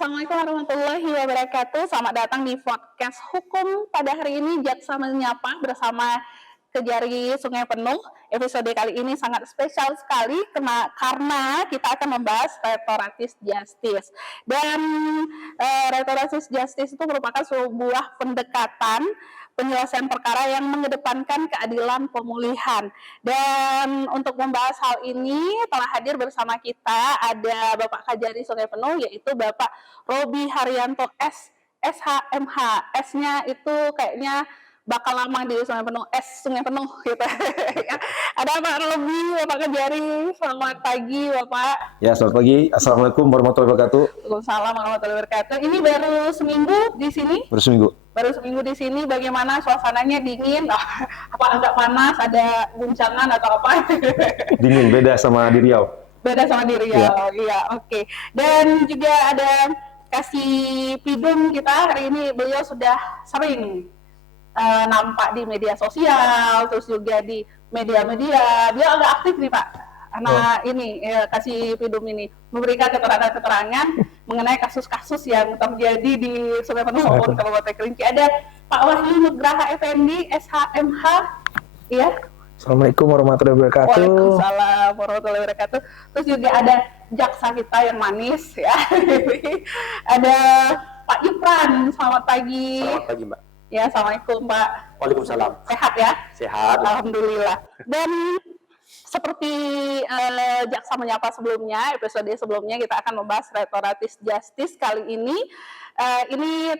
Assalamualaikum warahmatullahi wabarakatuh. Selamat datang di podcast Hukum. Pada hari ini Jaksa Menyapa bersama Kejari Sungai Penuh. Episode kali ini sangat spesial sekali karena kita akan membahas restoratif justice. Dan restoratif justice itu merupakan sebuah pendekatan penyelesaian perkara yang mengedepankan keadilan pemulihan. Dan untuk membahas hal ini telah hadir bersama kita ada Bapak Kejari Sungai Penuh, yaitu Bapak Robi Haryanto SHMH. S-nya itu kayaknya bakal lama di Sungai Penuh, Sungai Penuh gitu. Ada Pak Robi, Bapak Kejari. Selamat pagi Bapak. Ya, selamat pagi. Assalamualaikum warahmatullahi wabarakatuh. Waalaikumsalam warahmatullahi wabarakatuh. Ini baru seminggu di sini? Baru seminggu di sini. Bagaimana suasananya? Dingin? Apa agak panas? Ada guncangan atau apa? Dingin, beda sama di Riau. Beda sama di Riau, iya, oke. Dan juga ada Kasih Pidum kita hari ini, beliau sudah sering nampak di media sosial, terus juga di media-media. Dia agak aktif nih Pak. Ini Kasih Pidum ini memberikan keterangan-keterangan mengenai kasus-kasus yang terjadi di Sungai Penuh maupun Kabupaten Kerinci. Ada Pak Wahyu Nugraha Effendi, SHMH, ya. Assalamualaikum warahmatullahi wabarakatuh. Waalaikumsalam warahmatullahi wabarakatuh. Terus juga ada jaksa kita yang manis, ya. Ada Pak Ipran. Selamat pagi. Selamat pagi, Mbak. Ya, assalamualaikum Pak. Waalaikumsalam. Sehat ya? Sehat. Alhamdulillah. Dan seperti Jaksa Menyapa sebelumnya, episode sebelumnya kita akan membahas restoratif justice. Kali ini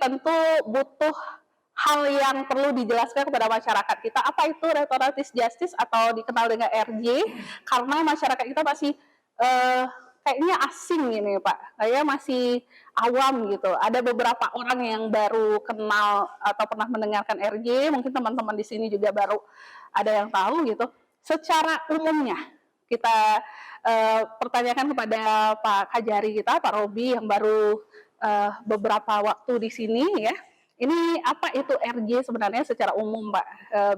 tentu butuh hal yang perlu dijelaskan kepada masyarakat kita. Apa itu restoratif justice atau dikenal dengan RJ? Karena masyarakat kita masih kayaknya asing ini Pak. Saya masih awam gitu. Ada beberapa orang yang baru kenal atau pernah mendengarkan RJ. Mungkin teman-teman di sini juga baru ada yang tahu gitu. Secara umumnya kita pertanyakan kepada Pak Kejari kita, Pak Robi yang baru beberapa waktu di sini ya. Ini apa itu RJ sebenarnya secara umum Pak?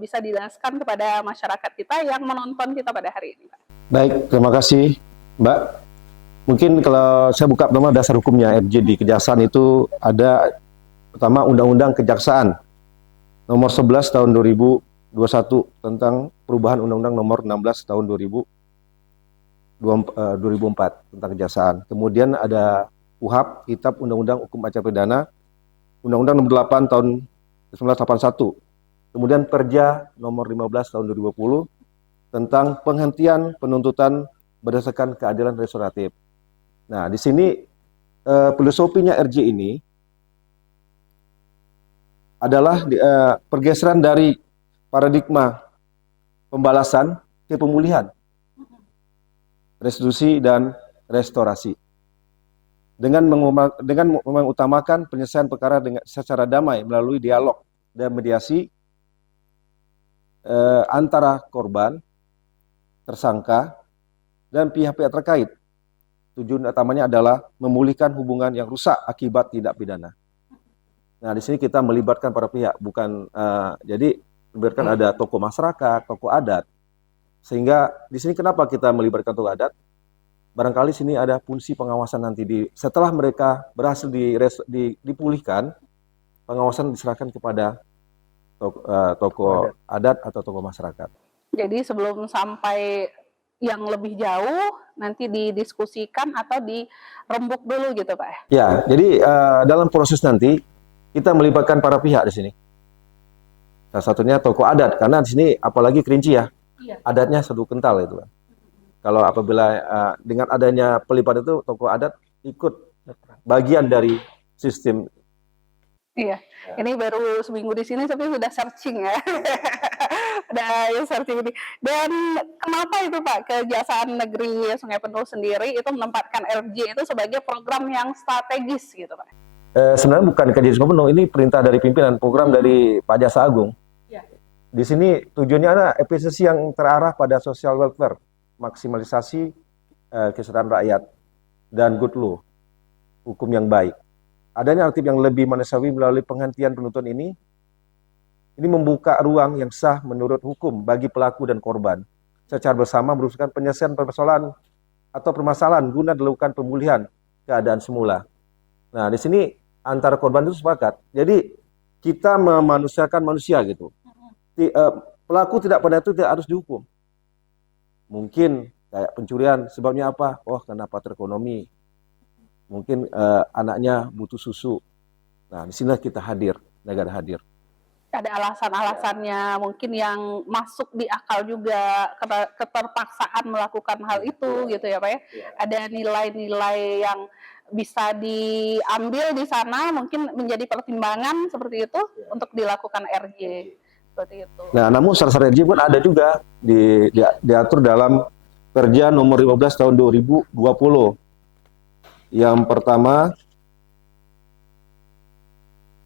Bisa dijelaskan kepada masyarakat kita yang menonton kita pada hari ini Pak. Baik, terima kasih Mbak. Mungkin kalau saya buka pertama dasar hukumnya RJ di Kejaksaan itu ada pertama Undang-Undang Kejaksaan nomor 11 tahun 2021 tentang perubahan Undang-Undang nomor 16 tahun 2004 tentang Kejaksaan. Kemudian ada KUHP, Kitab Undang-Undang Hukum Acara Pidana, Undang-Undang nomor 8 tahun 1981. Kemudian Perja nomor 15 tahun 2020 tentang penghentian penuntutan berdasarkan keadilan restoratif. Nah, di sini filosofinya RJ ini adalah pergeseran dari paradigma pembalasan ke pemulihan, restitusi dan restorasi. Dengan mengutamakan penyelesaian perkara secara damai melalui dialog dan mediasi antara korban, tersangka, dan pihak-pihak terkait. Tujuan utamanya adalah memulihkan hubungan yang rusak akibat tindak pidana. Nah, di sini kita melibatkan para pihak, bukan jadi melibatkan ada tokoh masyarakat, tokoh adat. Sehingga di sini kenapa kita melibatkan tokoh adat? Barangkali sini ada fungsi pengawasan nanti setelah mereka berhasil dipulihkan, pengawasan diserahkan kepada tokoh adat atau tokoh masyarakat. Jadi sebelum sampai yang lebih jauh nanti didiskusikan atau dirembuk dulu gitu Pak? Ya, jadi dalam proses nanti kita melibatkan para pihak di sini. Salah satunya tokoh adat, karena di sini apalagi Kerinci ya, adatnya satu kental itu. Kalau apabila dengan adanya pelibatan itu tokoh adat ikut bagian dari sistem. Iya, ini baru seminggu di sini tapi sudah searching ya. Udah searching ini. Dan kenapa itu Pak Kejaksaan Negeri Sungai Penuh sendiri itu menempatkan RJ itu sebagai program yang strategis gitu Pak? Sebenarnya bukan Kejaksaan Sungai Penuh, ini perintah dari pimpinan program dari Pak Jaksa Agung. Ya. Di sini tujuannya ada efisiensi yang terarah pada social welfare, maksimalisasi kesejahteraan rakyat dan good law, hukum yang baik. Adanya alternatif yang lebih manusiawi melalui penghentian penuntutan ini membuka ruang yang sah menurut hukum bagi pelaku dan korban secara bersama merumuskan penyelesaian permasalahan atau permasalahan guna dilakukan pemulihan keadaan semula. Nah, di sini antara korban itu sepakat. Jadi kita memanusiakan manusia gitu. Pelaku tidak pidana itu tidak harus dihukum. Mungkin kayak pencurian, sebabnya apa? Oh, karena faktor ekonomi. Mungkin anaknya butuh susu. Nah, di sini kita hadir, negara hadir. Ada alasan-alasannya mungkin yang masuk di akal juga, keterpaksaan melakukan hal itu gitu ya Pak ya. Ada nilai-nilai yang bisa diambil di sana mungkin menjadi pertimbangan seperti itu untuk dilakukan RJ seperti itu. Nah, namun syarat-syarat RJ pun ada juga diatur dalam Perja nomor 15 tahun 2020. Yang pertama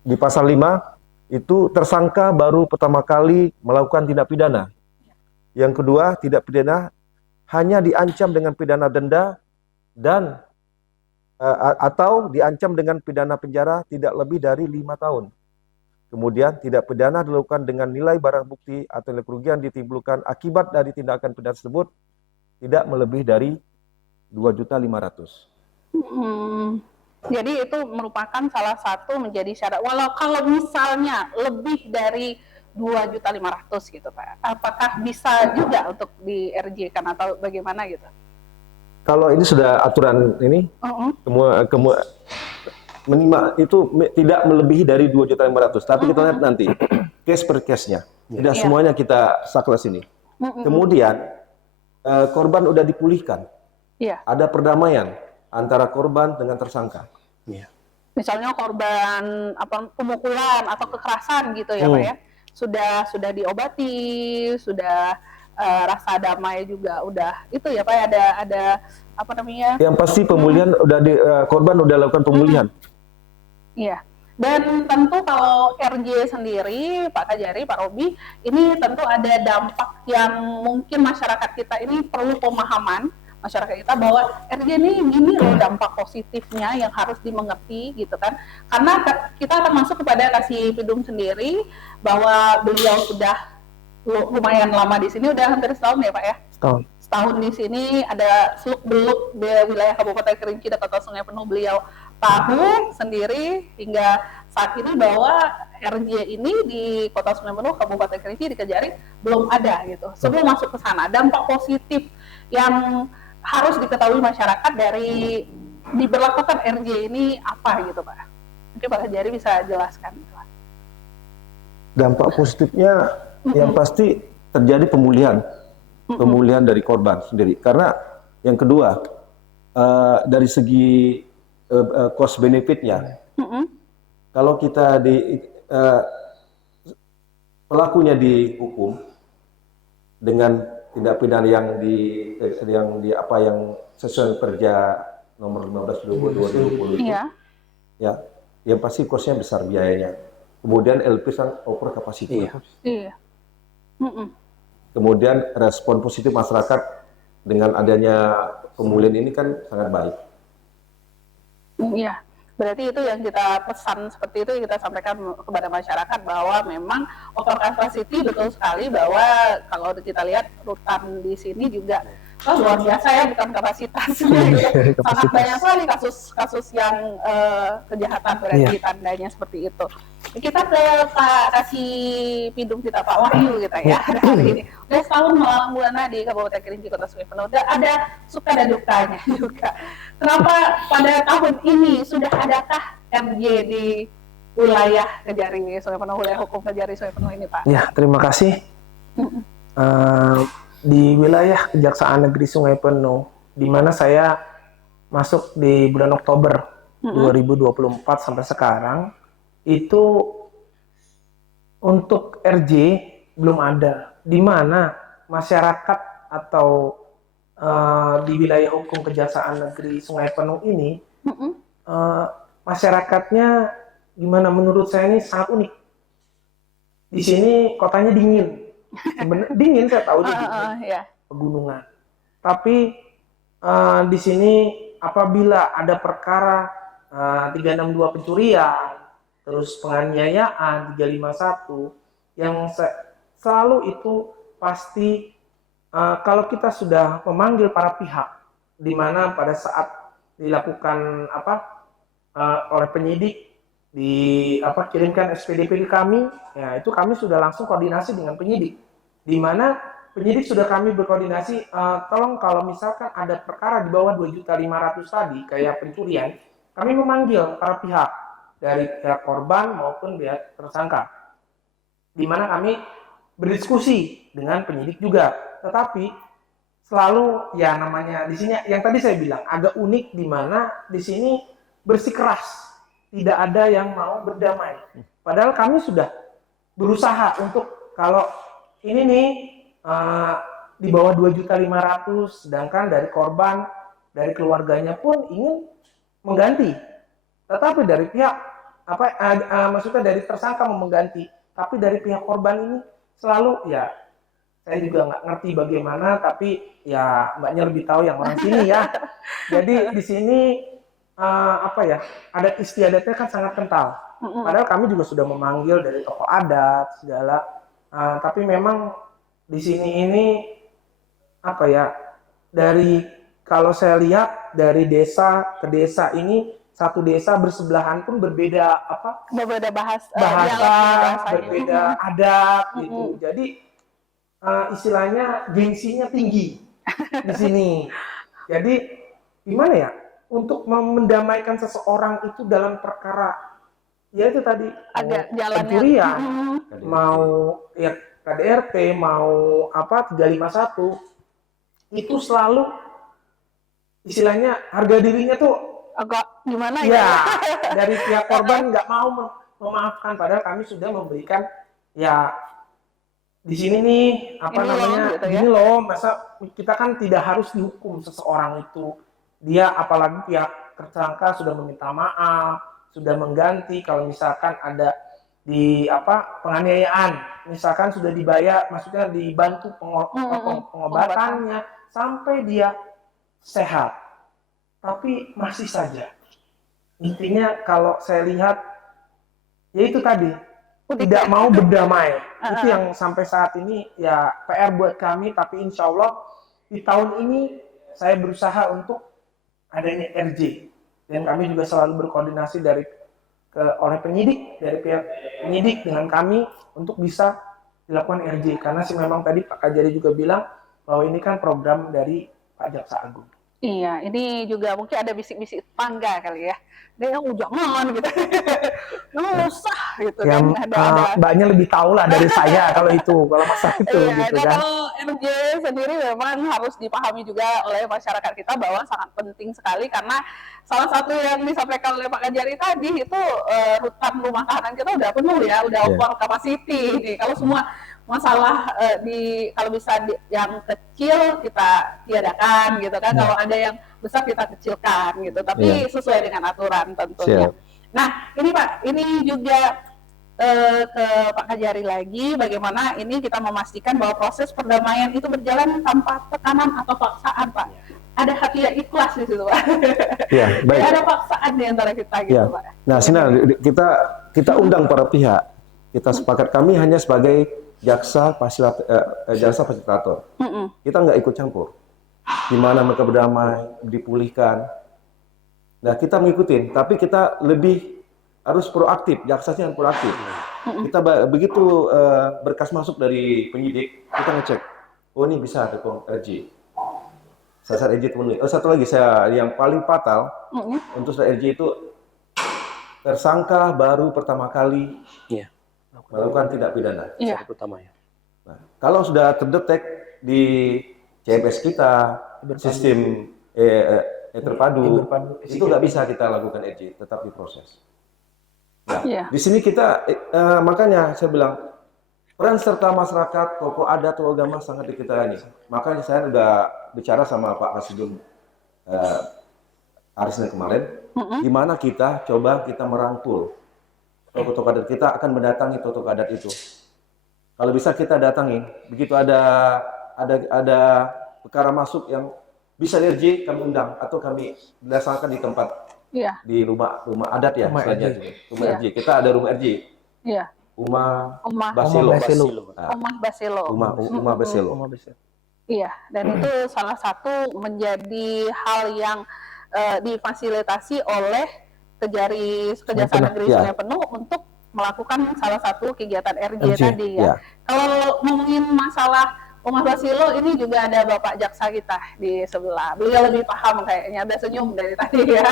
di pasal 5 itu tersangka baru pertama kali melakukan tindak pidana. Yang kedua, tindak pidana hanya diancam dengan pidana denda dan atau diancam dengan pidana penjara tidak lebih dari 5 tahun. Kemudian, tindak pidana dilakukan dengan nilai barang bukti atau nilai kerugian ditimbulkan akibat dari tindakan pidana tersebut tidak melebihi dari 2.500.000. Jadi itu merupakan salah satu menjadi syarat. Walau kalau misalnya lebih dari 2.500.000 gitu Pak, apakah bisa juga untuk di RJ-kan atau bagaimana gitu? Kalau ini sudah aturan ini, minimal itu tidak melebihi dari 2.500.000. Tapi kita lihat nanti case per case-nya. Tidak semuanya kita saklas ini. Kemudian korban udah dipulihkan. Ada perdamaian antara korban dengan tersangka. Misalnya korban pemukulan atau kekerasan gitu ya Pak ya, sudah diobati, sudah rasa damai juga udah itu ya Pak, ada apa namanya? Yang pasti pemulihan korban udah lakukan pemulihan. Iya. Dan tentu kalau RJ sendiri, Pak Kajari, Pak Robi, ini tentu ada dampak yang mungkin masyarakat kita ini perlu pemahaman masyarakat kita bahwa RJ ini gini loh dampak positifnya yang harus dimengerti gitu kan. Karena kita akan masuk kepada Kasih Pidum sendiri bahwa beliau sudah lumayan lama di sini, udah hampir setahun ya Pak ya? Setahun di sini, ada seluk-beluk di wilayah Kabupaten Kerinci dan Kota Sungai Penuh beliau tahu sendiri hingga saat ini bahwa RJ ini di Kota Sungai Penuh, Kabupaten Kerinci, di Kejari belum ada gitu. Sebelum masuk ke sana, dampak positif yang harus diketahui masyarakat dari diberlakukan RJ ini apa gitu Pak? Mungkin Pak Kejari bisa jelaskan. Dampak positifnya yang pasti terjadi pemulihan dari korban sendiri. Karena yang kedua dari segi cost benefitnya, kalau kita pelakunya dihukum dengan tindak pidana yang sesuai Perja nomor 15 2020 itu, ya, yang pasti costnya besar biayanya. Kemudian LP over capacity. Kemudian respon positif masyarakat dengan adanya pemulihan ini kan sangat baik. Iya, berarti itu yang kita pesan seperti itu yang kita sampaikan kepada masyarakat bahwa memang over capacity betul sekali, bahwa kalau kita lihat rutan di sini juga luar biasa ya, bukan kapasitas. Sangat banyak sekali kasus yang kejahatan berarti tandanya seperti itu. Kita ke Pak Kasih Pidum kita, Pak Wahyu kita ya hari ini. Udah setahun melalang buana di Kabupaten Kerinci Kota Sungai Penuh. Ada suka dan dukanya juga. Kenapa pada tahun ini sudah adakah RJ di wilayah Kejari Sungai Penuh, wilayah hukum Kejari Sungai Penuh ini Pak? Ya, terima kasih. Di wilayah Kejaksaan Negeri Sungai Penuh, di mana saya masuk di bulan Oktober 2024 sampai sekarang, itu untuk RJ belum ada. Di mana masyarakat atau di wilayah hukum Kejaksaan Negeri Sungai Penuh ini, masyarakatnya gimana menurut saya ini sangat unik. Di sini kotanya dingin. Dingin, saya tahu dingin, pegunungan. Tapi di sini apabila ada perkara 362 pencurian, terus penganiayaan 351, yang selalu itu pasti kalau kita sudah memanggil para pihak, di mana pada saat dilakukan oleh penyidik kirimkan SPDP ke kami, ya itu kami sudah langsung koordinasi dengan penyidik, di mana penyidik sudah kami berkoordinasi, tolong kalau misalkan ada perkara di bawah 2.500.000 tadi kayak pencurian, kami memanggil para pihak dari pihak korban maupun pihak tersangka, di mana kami berdiskusi dengan penyidik juga, tetapi selalu ya namanya di sini yang tadi saya bilang agak unik di mana di sini bersikeras. Tidak ada yang mau berdamai. Padahal kami sudah berusaha untuk kalau ini nih di bawah 2.500.000, sedangkan dari korban, dari keluarganya pun ingin mengganti. Tetapi dari pihak maksudnya dari tersangka mau mengganti, tapi dari pihak korban ini selalu ya saya juga nggak ngerti bagaimana, tapi ya mbaknya lebih tahu yang orang sini ya. Jadi di sini adat istiadatnya kan sangat kental. Padahal kami juga sudah memanggil dari tokoh adat segala, tapi memang di sini ini dari kalau saya lihat dari desa ke desa ini satu desa bersebelahan pun berbeda berbeda bahasa, dialek, berbeda adat gitu. Jadi istilahnya gengsinya tinggi di sini. Jadi gimana ya? Untuk mendamaikan seseorang itu dalam perkara ya itu tadi agak pencurian, mau ya KDRT, mau 351 itu selalu istilahnya harga dirinya tuh agak gimana ya dari pihak korban nggak mau memaafkan, padahal kami sudah memberikan ya di sini nih gini loh, masa kita kan tidak harus dihukum seseorang itu. Dia apalagi pihak tersangka sudah meminta maaf, sudah mengganti kalau misalkan ada di penganiayaan, misalkan sudah dibayar, maksudnya dibantu pengobatannya sampai dia sehat. Tapi masih saja intinya kalau saya lihat ya itu tadi tidak mau berdamai. Itu yang sampai saat ini ya PR buat kami, tapi insya Allah di tahun ini saya berusaha untuk adanya RJ, dan kami juga selalu berkoordinasi oleh penyidik, dari pihak penyidik dengan kami untuk bisa dilakukan RJ, karena sih memang tadi Pak Kajari juga bilang bahwa ini kan program dari Pak Jaksa Agung. Iya, ini juga mungkin ada bisik-bisik tangga kali ya. Dia jangan gitu. Nggak usah gitu yang, kan. Ada mbaknya lebih tahu lah dari saya kalau masalah itu iya, gitu nah, kan. kalau RJ sendiri memang harus dipahami juga oleh masyarakat kita bahwa sangat penting sekali, karena salah satu yang disampaikan oleh Pak Kajari tadi itu rutan rumah tahanan kita udah penuh ya, udah over capacity nih. Kalau semua masalah kalau bisa yang kecil kita tiadakan gitu kan, kalau ada yang besar kita kecilkan gitu, tapi sesuai dengan aturan tentunya. Nah ini Pak, ini juga ke Pak Kajari lagi, bagaimana ini kita memastikan bahwa proses perdamaian itu berjalan tanpa tekanan atau paksaan, Pak. Ada hati yang ikhlas di situ, Pak. Ya, baik. Ada paksaan di antara kita gitu, Pak. Nah, sini kita undang para pihak. Kita sepakat, kami hanya sebagai jaksa fasilitator. Kita nggak ikut campur. Gimana mereka berdamai, dipulihkan. Nah, kita mengikutin, tapi kita lebih harus proaktif, jaksanya yang proaktif. Kita begitu berkas masuk dari penyidik, kita ngecek, oh ini bisa ada RJ. Saat RJ terpenuhi. Satu lagi yang paling fatal untuk RJ itu tersangka baru pertama kali melakukan tindak pidana. Pertama ya. Nah, kalau sudah terdetek di CMS kita, sistem terpadu, itu nggak bisa kita lakukan RJ, tetap diproses. Nah, di sini kita makanya saya bilang peran serta masyarakat, tokoh adat, tokoh agama sangat di kita ini. Makanya saya udah bicara sama Pak Kasidun hari Senin kemarin, di mana kita coba merangkul tokoh-tokoh adat. Kita akan mendatangi tokoh adat itu. Kalau bisa kita datangin, begitu ada perkara masuk yang bisa RJ, kami undang atau kami laksanakan di tempat di rumah adat ya, rumah RJ. Kita ada rumah RJ. Iya. Umah Baselo. Iya, dan itu salah satu menjadi hal yang difasilitasi oleh Kejaksaan Penuh, Negeri ya. Sungai Penuh untuk melakukan salah satu kegiatan RJ RJ, tadi ya. ya. Kalau ngomongin masalah Rumah Basilo, ini juga ada Bapak Jaksa kita di sebelah. Beliau lebih paham kayaknya, ada senyum dari tadi ya.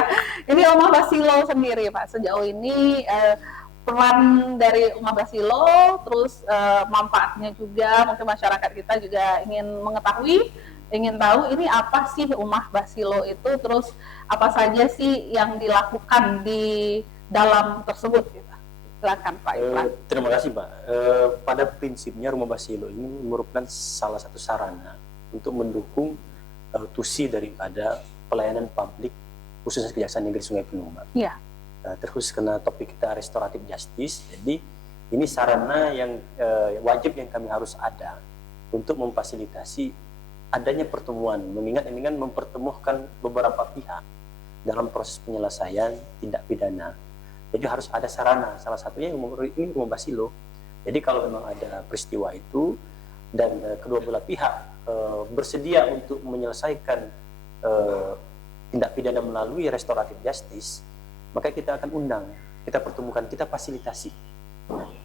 Ini Rumah Basilo sendiri Pak, sejauh ini peran dari Rumah Basilo, terus manfaatnya juga, mungkin masyarakat kita juga ingin mengetahui, ingin tahu ini apa sih Rumah Basilo itu, terus apa saja sih yang dilakukan di dalam tersebut gitu. Silakan Pak Ipran. Terima kasih Pak. Pada prinsipnya Rumah Basilo ini merupakan salah satu sarana untuk mendukung tusi daripada pelayanan publik khususnya Kejaksaan Negeri Sungai Penuh Pak. Iya. Terus kena topik kita restoratif justice, jadi ini sarana yang wajib yang kami harus ada untuk memfasilitasi adanya pertemuan, mengingat ini kan mempertemukan beberapa pihak dalam proses penyelesaian tindak pidana. Jadi harus ada sarana, salah satunya ini Rumah Basilo. Jadi kalau memang ada peristiwa itu dan kedua belah pihak bersedia untuk menyelesaikan tindak pidana melalui restoratif justice, maka kita akan undang, kita pertemukan, kita fasilitasi.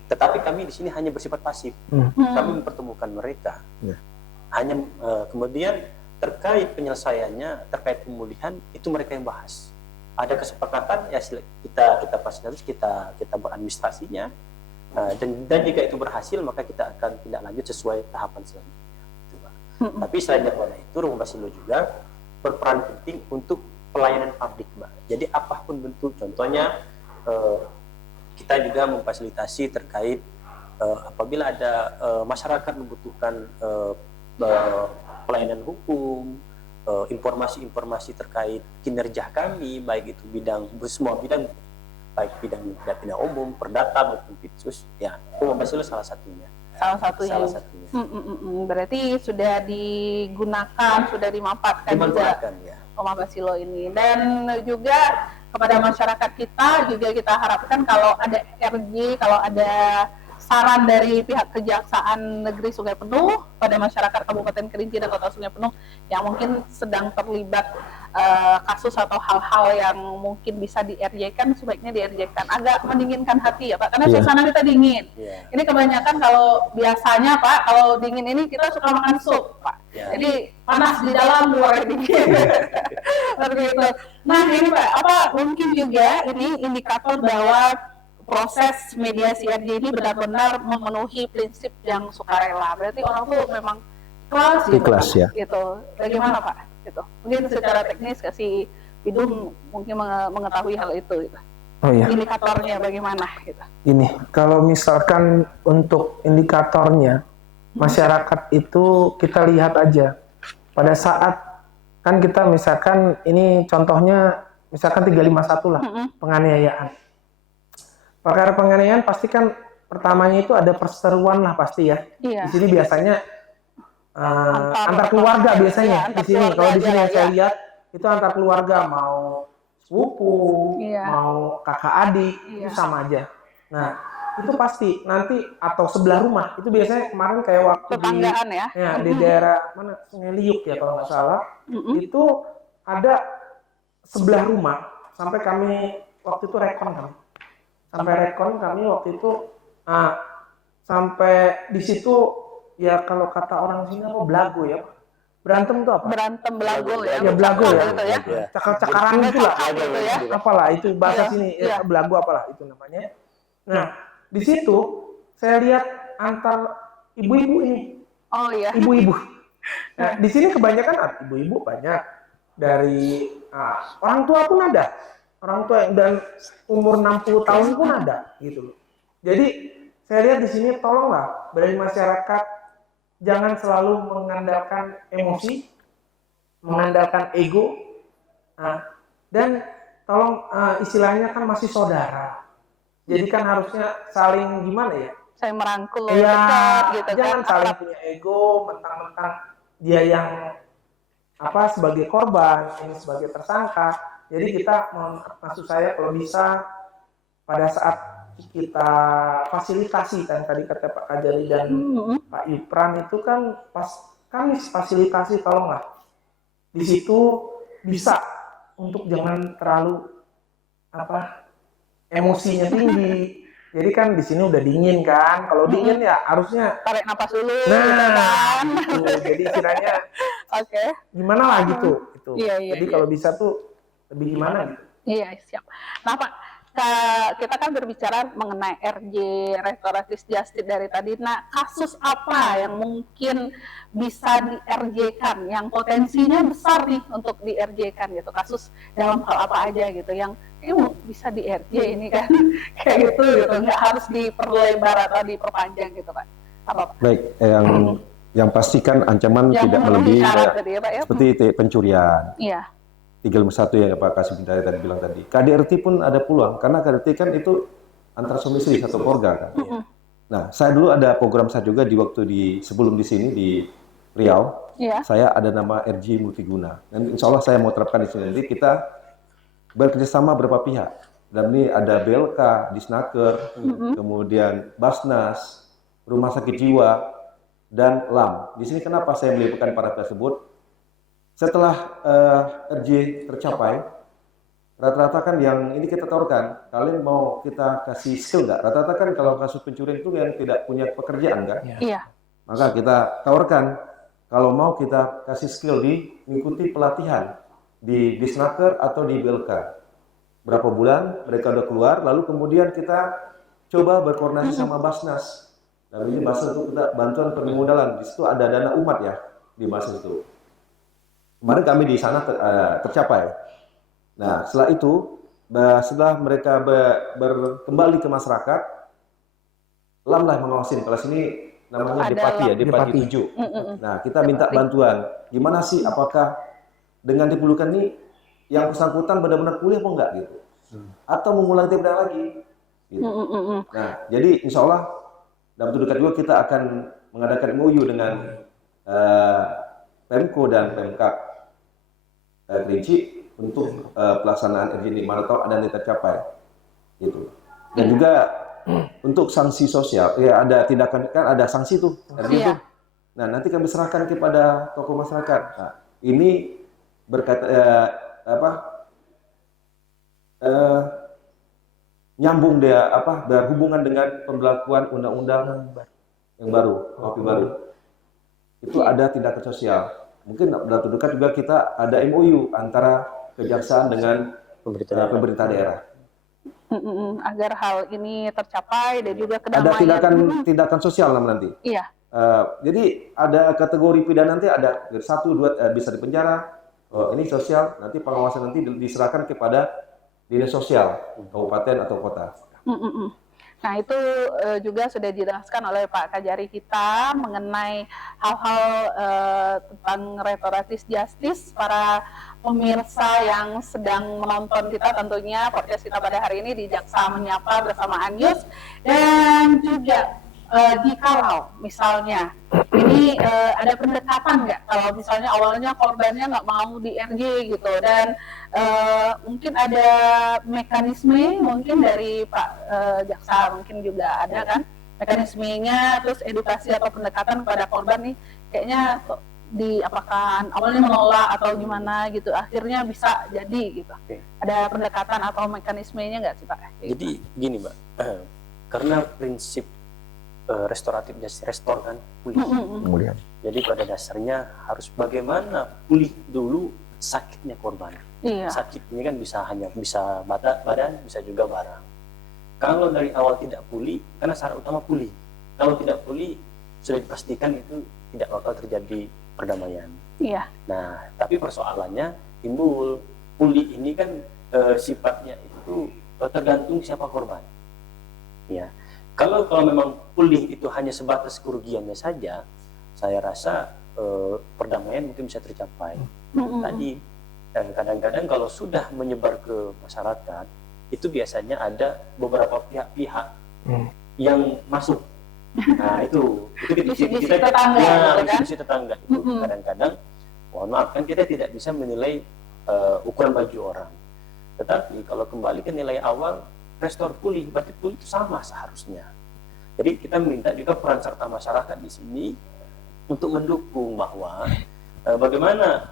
Tetapi kami di sini hanya bersifat pasif, kami mempertemukan mereka. Hanya kemudian terkait penyelesaiannya, terkait pemulihan itu mereka yang bahas. Ada kesepakatan ya kita fasilitasi, kita beradministrasinya, dan jika itu berhasil maka kita akan tindak lanjut sesuai tahapan selanjutnya. Tapi selain daripada itu, Rumah Basilo juga berperan penting untuk pelayanan publik, Mbak. Jadi apapun bentuk, contohnya kita juga memfasilitasi terkait apabila ada masyarakat membutuhkan pelayanan hukum, informasi-informasi terkait kinerja kami, baik itu semua bidang, baik bidang tindak pidana umum, perdata maupun pitsus, ya Rumah Basilo salah satunya. Salah satunya. Berarti sudah digunakan, sudah dimanfaatkan juga ya. Rumah Basilo ini. Dan juga kepada masyarakat kita juga kita harapkan kalau ada RJ, kalau ada saran dari pihak Kejaksaan Negeri Sungai Penuh pada masyarakat Kabupaten Kerinci dan Kota Sungai Penuh yang mungkin sedang terlibat kasus atau hal-hal yang mungkin bisa di-RJ-kan, sebaiknya di-RJ-kan. Agak mendinginkan hati ya Pak, karena suasana kita dingin. Ini kebanyakan kalau biasanya Pak, kalau dingin ini kita suka makan sup Pak. Jadi panas di dalam, luar dingin. Seperti itu. Nah ini Pak, apa mungkin juga ini indikator bahwa proses mediasi RJ ini benar-benar memenuhi prinsip yang sukarela. Berarti orang tuh memang ikhlas gitu, Ikhlas, ya. Gitu. Bagaimana Pak? Gitu. Mungkin secara teknis kasih Bidung mungkin mengetahui hal itu. Gitu. Oh iya. Indikatornya bagaimana? Gitu. Ini kalau misalkan untuk indikatornya masyarakat itu kita lihat aja pada saat kan kita misalkan ini contohnya misalkan 351 lah penganiayaan. Perkara penganiayaan pasti kan pertamanya itu ada perseteruan lah pasti ya. Iya. Di sini biasanya antar keluarga biasanya. Di sini kalau di sini yang saya lihat itu antar keluarga, mau sepupu, mau kakak adik itu sama aja. Nah itu pasti nanti atau sebelah rumah itu biasanya kemarin kayak waktu tetanggaan di daerah mana Sungai Liuk ya kalau nggak salah itu ada sebelah rumah sampai kami waktu itu rekon kami waktu itu sampai di situ ya kalau kata orang sini apa belago ya, berantem tuh apa? Berantem belago ya. Ya belago ya. Gitu ya. Cakar-cakaran gitu lah. Gitu ya. Apalah itu bahasa sini belago apalah itu namanya. Nah, di situ saya lihat antar ibu-ibu ini. Oh iya. Ibu-ibu. Nah, di sini kebanyakan ibu-ibu banyak dari orang tua pun ada. Orang tua dan umur 60 tahun pun ada gitu loh. Jadi saya lihat di sini tolonglah dari masyarakat jangan selalu mengandalkan emosi, mengandalkan ego, dan tolong istilahnya kan masih saudara. Jadi kan harusnya saling gimana ya? Saya merangkul, ya, dekat, gitu jangan kan. saling punya ego, mentang-mentang dia yang sebagai korban, ini sebagai tersangka. Jadi kita, maksud saya kalau bisa pada saat kita fasilitasi kan tadi kata Pak Kajari dan Pak Ipran itu kan kami fasilitasi tolonglah di situ bisa untuk jangan terlalu emosinya tinggi. Jadi kan di sini udah dingin kan. Kalau dingin ya harusnya Tarik napas dulu, gitu nah kan. gitu. Jadi istilahnya Oke. gimana lah gitu. Gitu. Iya, iya, Jadi iya. kalau bisa tuh lebih gimana gitu. Iya, siap. Nah, Pak, kita kan berbicara mengenai RJ, restoratif justice dari tadi. Nah, kasus apa yang mungkin bisa di-RJ-kan, yang potensinya besar nih untuk di-RJ-kan gitu? Kasus dalam hal apa aja gitu, yang bisa di-RJ ini kan, kayak gitu, nggak harus diperlebar atau diperpanjang gitu, Pak. Apa, Pak? Baik, yang pastikan ancaman Yang tidak memenuhi melebihi syarat tadi ya, Pak ya? seperti pencurian. Iya. 351 yang Pak Kasih Bintari tadi bilang tadi. KDRT pun ada peluang karena KDRT kan itu antara suami istri satu keluarga kan. Nah, saya dulu ada program saya juga di waktu sebelum di sini di Riau. Iya. Saya ada nama RJ Multiguna. Dan insya Allah saya mau terapkan di sini. Jadi kita bekerjasama beberapa pihak. Dan ini ada BLK, Disnaker, kemudian Basnas, Rumah Sakit Jiwa, dan LAM. Di sini kenapa saya melibatkan para tersebut? Setelah RJ tercapai, rata-rata kan yang ini kita tawarkan, kalian mau kita kasih skill nggak? Rata-rata kan kalau kasus pencurian itu yang tidak punya pekerjaan kan? Iya. Maka kita tawarkan, kalau mau kita kasih skill mengikuti pelatihan di Disnaker atau di BLK. Berapa bulan mereka udah keluar, lalu kemudian kita coba berkoordinasi sama Basnas. Dan ini Basnas itu kita bantuan permodalan, di situ ada dana umat ya di Basnas itu. Kemarin kami di sana tercapai. Nah, setelah itu, setelah mereka kembali ke masyarakat, LAM lah mengawasin. Kalau sini namanya Ada Depati ya, LAM. Depati 7. Nah, kita minta bantuan. Gimana sih, apakah dengan dipulihkan ini, yang bersangkutan benar-benar pulih apa enggak gitu? Atau mengulangi tindak pidana lagi? Gitu. Nah, jadi insya Allah dalam waktu dekat juga kita akan mengadakan MOU dengan Pemko dan Pemkab Kerinci untuk pelaksanaan RJ ini, mana tahu ada yang tercapai gitu. Dan juga untuk sanksi sosial ya, ada tindakan kan, ada sanksi tuh RJ itu. Nah, nanti kami serahkan kepada tokoh masyarakat. Nah, ini berkata nyambung dia berhubungan dengan pemberlakuan undang-undang yang baru, KUHP baru. Itu ada tindakan sosial. Mungkin dalam waktu dekat juga kita ada MOU antara kejaksaan dengan pemerintah daerah. Agar hal ini tercapai dan juga Ada kedamaian. tindakan sosial nanti. Iya. Jadi ada kategori pidana nanti, ada 1, 2 bisa dipenjara. Ini sosial, nanti pengawasan nanti diserahkan kepada dinas sosial kabupaten atau kota. Nah, itu juga sudah dijelaskan oleh Pak Kajari kita mengenai hal-hal tentang restoratif justice. Para pemirsa yang sedang menonton kita, tentunya podcast kita pada hari ini di Jaksa Menyapa bersama Anyus. Dan juga jikalau misalnya ini ada pendekatan nggak, kalau misalnya awalnya korbannya nggak mau di RJ gitu, dan mungkin ada mekanisme mungkin dari Pak Jaksa, mungkin juga ada kan mekanismenya, terus edukasi atau pendekatan kepada korban nih, kayaknya apakah awalnya menolak atau gimana gitu, akhirnya bisa jadi gitu. Ada pendekatan atau mekanismenya nggak sih Pak? Jadi gini Mbak, karena prinsip restoratif justice, restor kan pulih. Kemudian. Jadi pada dasarnya harus bagaimana pulih dulu sakitnya korban. Iya. Sakit ini kan bisa badan, bisa juga barang. Kalau dari awal tidak pulih, karena syarat utama pulih. Kalau tidak pulih, sudah dipastikan itu tidak bakal terjadi perdamaian. Iya. Nah, tapi persoalannya timbul, pulih ini kan sifatnya itu tergantung siapa korban. Ya. Kalau memang pulih itu hanya sebatas kerugiannya saja, saya rasa perdamaian mungkin bisa tercapai. Tadi, dan kadang-kadang kalau sudah menyebar ke masyarakat, itu biasanya ada beberapa pihak-pihak yang masuk. Nah, itu kita tetangga, diskusi tetangga itu kadang-kadang, mohon maaf kan kita tidak bisa menilai ukuran baju orang. Tetapi kalau kembali ke nilai awal, restor pulih, berarti pulih itu sama seharusnya. Jadi kita minta juga peran serta masyarakat di sini untuk mendukung bahwa bagaimana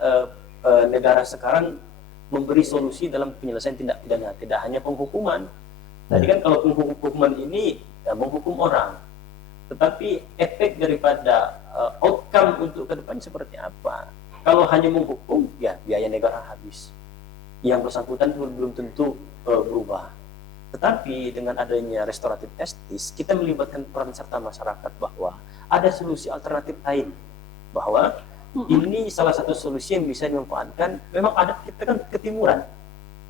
negara sekarang memberi solusi dalam penyelesaian tindak pidana, tidak hanya penghukuman. Tadi kan kalau penghukuman ini ya, menghukum orang, tetapi efek daripada outcome untuk ke depan seperti apa? Kalau hanya menghukum, ya biaya negara habis. Yang bersangkutan belum tentu berubah. Tetapi dengan adanya restoratif justice, kita melibatkan peran serta masyarakat bahwa ada solusi alternatif lain. Bahwa ini salah satu solusi yang bisa dimanfaatkan. Memang ada, kita kan ketimuran.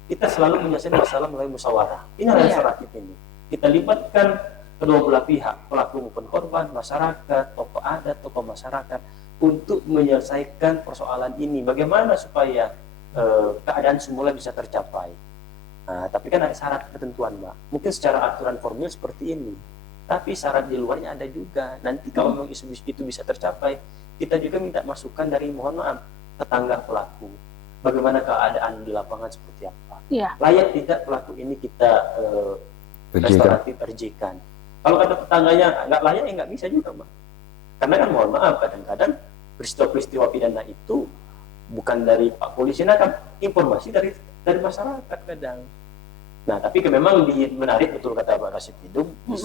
Kita selalu menyelesaikan masalah melalui musyawarah. Ini restoratif ini. Kita libatkan kedua belah pihak, pelaku maupun korban, masyarakat, tokoh adat, tokoh masyarakat, untuk menyelesaikan persoalan ini. Bagaimana supaya keadaan semula bisa tercapai. Nah, tapi kan ada syarat ketentuan, Mbak. Mungkin secara aturan formil seperti ini, tapi syarat di luarnya ada juga. Nanti kalau memang itu bisa tercapai, kita juga minta masukan dari, mohon maaf, tetangga pelaku. Bagaimana keadaan di lapangan seperti apa? Iya. Layak tidak pelaku ini kita restoratif RJ-kan? Kalau kata tetangganya nggak layak, ya nggak bisa juga, Mbak. Karena kan mohon maaf, kadang-kadang peristiwa-peristiwa pidana itu bukan dari Pak Polisi, kan informasi dari masyarakat kadang. Nah, tapi memang menarik, betul kata Pak Kasih Hidung, di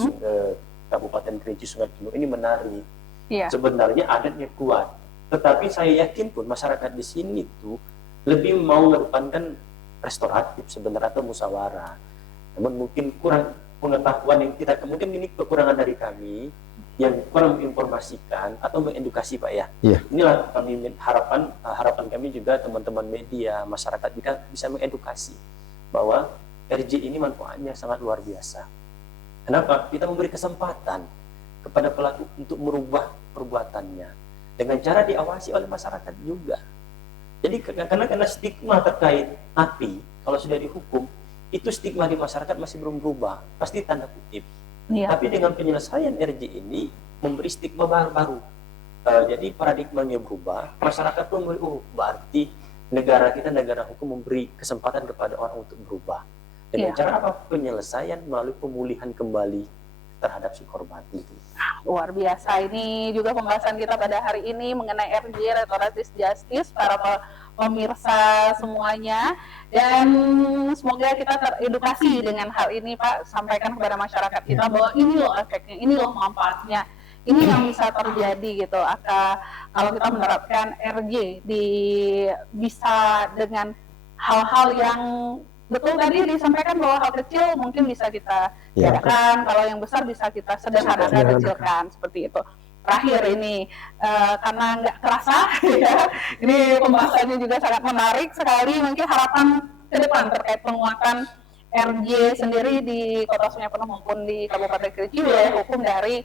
Kabupaten Kerinci Sungai Penuh ini menarik. Iya. Sebenarnya adatnya kuat, tetapi saya yakin pun masyarakat di sini tuh lebih mau mengedepankan restoratif sebenarnya atau musyawarah. Namun mungkin kurang pengetahuan yang kita, mungkin ini kekurangan dari kami yang kurang menginformasikan atau mengedukasi, Pak ya. Iya. Inilah kami harapan kami juga, teman-teman media, masyarakat bisa mengedukasi bahwa RJ ini manfaatnya sangat luar biasa. Kenapa? Kita memberi kesempatan kepada pelaku untuk merubah perbuatannya dengan cara diawasi oleh masyarakat juga. Jadi karena stigma terkait napi, kalau sudah dihukum, itu stigma di masyarakat masih belum berubah, pasti tanda kutip. Iya. Tapi dengan penyelesaian RJ ini memberi stigma baru. Jadi paradigmanya berubah, masyarakat pun berarti negara kita, negara hukum, memberi kesempatan kepada orang untuk berubah. Dengan cara apa? Penyelesaian melalui pemulihan kembali terhadap si korban itu. Luar biasa, ini juga pembahasan kita pada hari ini mengenai RJ, Restoratif Justice, para pemirsa semuanya, dan semoga kita teredukasi dengan hal ini, Pak. Sampaikan kepada masyarakat kita bahwa ini loh efeknya, ini loh manfaatnya, ini yang bisa terjadi gitu. Kalau kita menerapkan RJ bisa dengan hal-hal yang betul tadi disampaikan, bahwa hal kecil mungkin bisa kita jadikan, kalau yang besar bisa kita sederhanakan, kecilkan, seperti itu. Terakhir ini, karena nggak kerasa, ya, ini pembahasannya juga sangat menarik sekali. Mungkin harapan ke depan terkait penguatan RJ sendiri di Kota Sungai Penuh maupun di Kabupaten Kerinci, wilayah hukum dari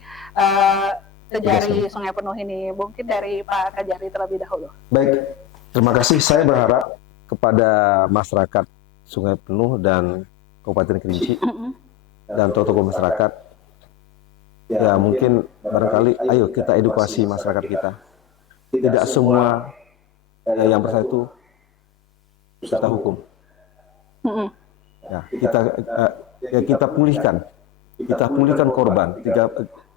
Kejari Sungai Penuh ini. Mungkin dari Pak Kejari terlebih dahulu. Baik, terima kasih. Saya berharap kepada masyarakat Sungai Penuh dan Kabupaten Kerinci dan tokoh masyarakat, ya mungkin barangkali ayo kita edukasi masyarakat kita. Tidak semua yang bersalah itu kita hukum. Ya, kita pulihkan korban,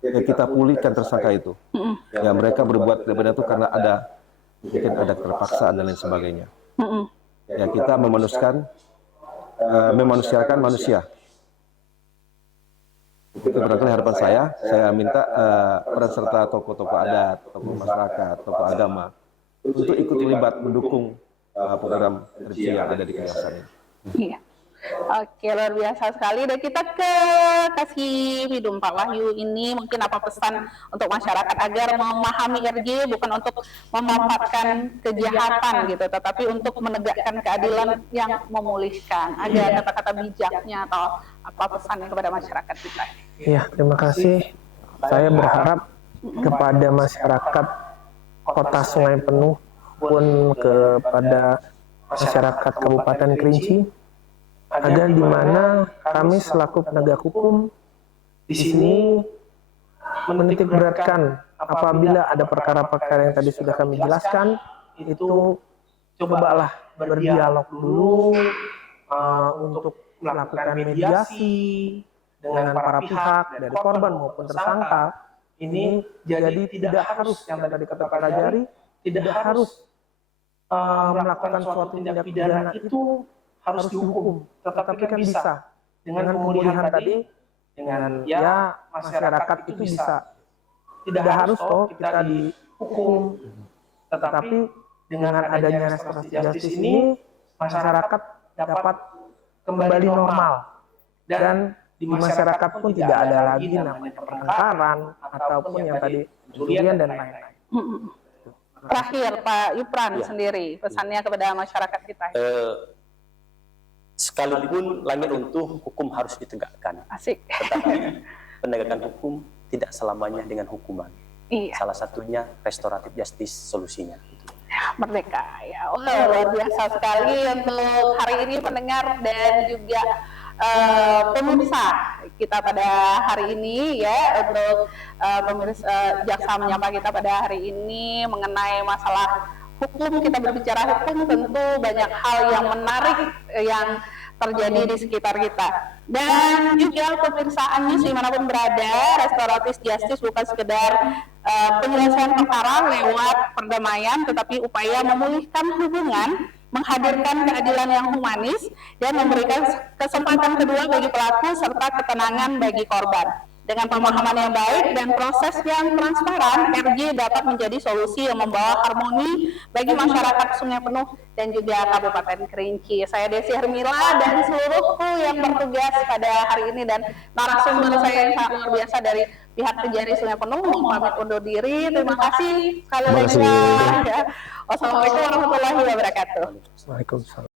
kita pulihkan tersangka itu. Ya, mereka berbuat benar itu karena mungkin ada terpaksa dan lain sebagainya. Ya, kita memanusiakan manusia. Itu barangkali harapan saya minta peran serta tokoh-tokoh adat, tokoh masyarakat, tokoh agama untuk ikut terlibat mendukung program RJ yang ada di kawasan ini. Iya. Oke, luar biasa sekali. Dan kita ke Kasih Hidung, Pak Wahyu, ini mungkin apa pesan untuk masyarakat agar memahami RJ bukan untuk memanfaatkan kejahatan gitu, tetapi untuk menegakkan keadilan yang memulihkan. Ada kata-kata bijaknya atau apa pesannya kepada masyarakat kita? Iya, terima kasih. Saya berharap kepada masyarakat Kota Sungai Penuh pun kepada masyarakat Kabupaten Kerinci, agar di mana kami selaku penegak hukum di sini menitik beratkan apabila ada perkara-perkara yang tadi sudah kami jelaskan, itu cobalah berdialog dulu untuk melakukan mediasi dengan para pihak dari korban maupun tersangka. Ini jadi tidak harus yang tadi kata Pak Kajari, tidak harus melakukan suatu tindak pidana itu harus dihukum, tetapi kan bisa dengan pemulihan tadi, dengan ya masyarakat itu bisa, tidak harus toh kita dihukum, tetapi dengan adanya restoratif justice ini masyarakat dapat kembali normal, dan di masyarakat pun tidak ada lagi namanya pertengkaran ataupun yang tadi pencurian dan lain-lain. Terakhir Pak Yupran Ya. sendiri pesannya kepada masyarakat kita. Sekalipun langit runtuh, hukum harus ditegakkan. Asik. Tetapi penegakan hukum tidak selamanya dengan hukuman. Iya. Salah satunya restoratif justice solusinya. Merdeka ya. Oh, luar biasa sekali untuk hari ini pendengar dan juga pemirsa kita pada hari ini ya, untuk pemirsa Jaksa Menyapa kita pada hari ini mengenai masalah hukum. Kita berbicara hukum, tentu banyak hal yang menarik yang terjadi di sekitar kita, dan juga pemirsaannya dimanapun berada, restoratif justice bukan sekedar penyelesaian perkara lewat perdamaian, tetapi upaya memulihkan hubungan, menghadirkan keadilan yang humanis, dan memberikan kesempatan kedua bagi pelaku serta ketenangan bagi korban. Dengan pemahaman yang baik dan proses yang transparan, RJ dapat menjadi solusi yang membawa harmoni bagi masyarakat Sungai Penuh dan juga Kabupaten Kerinci. Saya Desi Hermila dan seluruhku yang bertugas pada hari ini, dan narasumber saya yang sangat luar biasa dari pihak Kejari Sungai Penuh, pamit undur diri. Terima kasih sekali lagi. Terima kasih. Wassalamualaikum warahmatullahi wabarakatuh. Waalaikumsalam.